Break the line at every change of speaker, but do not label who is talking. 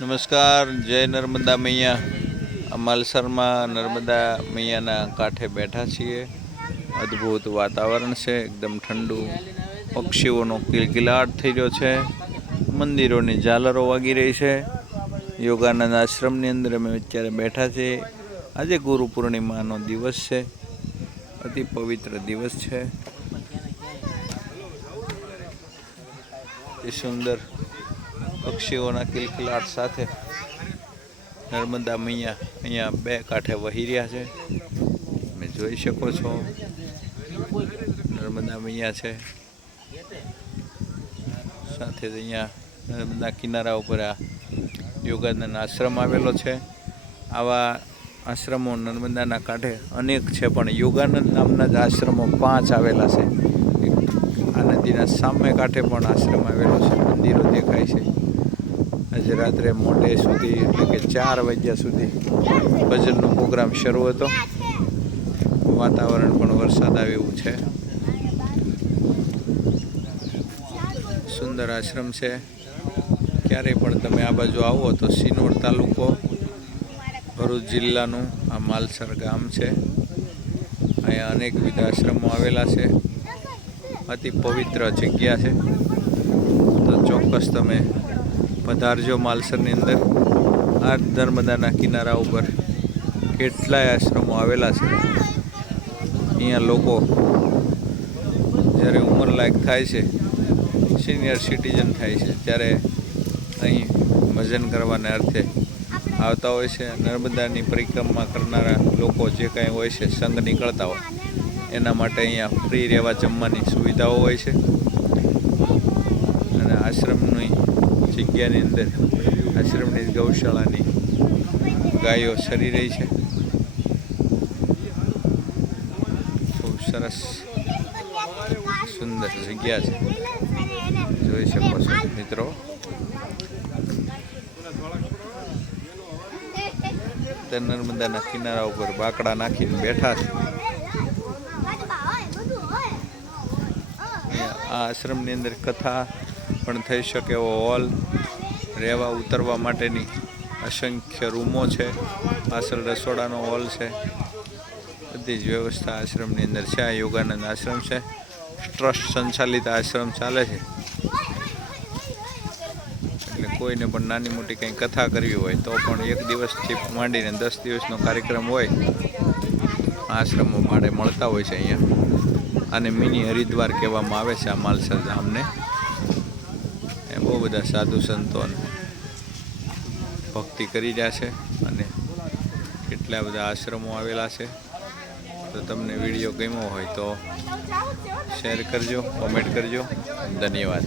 નમસ્કાર, જય નર્મદા મૈયા. માલસરમાં નર્મદા મૈયાના કાંઠે બેઠા છીએ. અદ્ભુત વાતાવરણ છે, એકદમ ઠંડુ. પક્ષીઓનો કિલકિલાટ થઈ રહ્યો છે. મંદિરોની ઝાલરો વાગી રહી છે. યોગાનંદ આશ્રમની અંદર અમે અત્યારે બેઠા છીએ. આજે ગુરુ પૂર્ણિમાનો દિવસ છે. અતિ પવિત્ર દિવસ છે. એ સુંદર પક્ષીઓના કિલકિલાટ સાથે નર્મદા મૈયા અહીંયા બે કાંઠે વહી રહ્યા છે. તમે જોઈ શકો છો. નર્મદા મૈયા છે. સાથે જ અહીંયા નર્મદા કિનારા ઉપર આ યોગાનંદ આશ્રમ આવેલો છે. આવા આશ્રમો નર્મદાના કાંઠે અનેક છે, પણ યોગાનંદ નામના જ આશ્રમો પાંચ આવેલા છે. આ નદીના સામે કાંઠે પણ આશ્રમ આવેલો છે. મંદિરો દેખાય છે. આજે રાત્રે મોડે સુધી, એટલે કે ચાર વાગ્યા સુધી ભજનનો પ્રોગ્રામ શરૂ હતો. વાતાવરણ પણ વરસાદ આવે એવું છે. સુંદર આશ્રમ છે. ક્યારે પણ તમે આ બાજુ આવો તો સિનોર તાલુકો, ભરૂચ જિલ્લાનું, આ માલસર ગામ છે. અહીંયા અનેકવિધ આશ્રમો આવેલા છે. અતિ પવિત્ર જગ્યા છે. તો ચોક્કસ તમે પધારજો માલસરની અંદર. આ નર્મદાના કિનારા ઉપર કેટલાય આશ્રમો આવેલા છે. અહીંયા લોકો જ્યારે ઉંમરલાયક થાય છે સિનિયર સિટીઝન થાય છે, ત્યારે અહીં ભજન કરવાના અર્થે આવતા હોય છે. નર્મદાની પરિક્રમા કરનારા લોકો જે કાંઈ હોય છે, સંઘ નીકળતા હોય, એના માટે અહીંયા ફ્રી રહેવા જમવાની સુવિધાઓ હોય છે. અને આશ્રમની જગ્યાની અંદર આશ્રમની ગૌશાળાની ગાયો સરી રહી છે. ખૂબ સરસ, સુંદર જગ્યા છે. જોઈ શકો છો મિત્રો. તે નર્મદાના કિનારા ઉપર બાકડા નાખીને બેઠા છે. આ આશ્રમની અંદર કથા પણ થઈ શકે એવો હોલ. રહેવા, ઉતરવા માટેની અસંખ્ય રૂમો છે. પાછળ રસોડાનો હોલ છે. બધી જ વ્યવસ્થા આશ્રમની અંદર છે. આ યોગાનંદ આશ્રમ છે. ટ્રસ્ટ સંચાલિત આશ્રમ ચાલે છે. એટલે કોઈને પણ નાની મોટી કંઈ કથા કરવી હોય તો પણ એક દિવસથી માંડીને દસ દિવસનો કાર્યક્રમ હોય. આશ્રમો ભાડે મળતા હોય છે અહીંયા. અને મિની હરિદ્વાર કહેવામાં આવે છે, આ માલસર ધામને. બહુ બધા સાધુ સંતો ભક્તિ કરી રહ્યા છે અને કેટલા બધા આશ્રમો આવેલા છે. તો તમને વીડિયો ગમ્યો હોય તો શેર કરજો, કોમેન્ટ કરજો. ધન્યવાદ.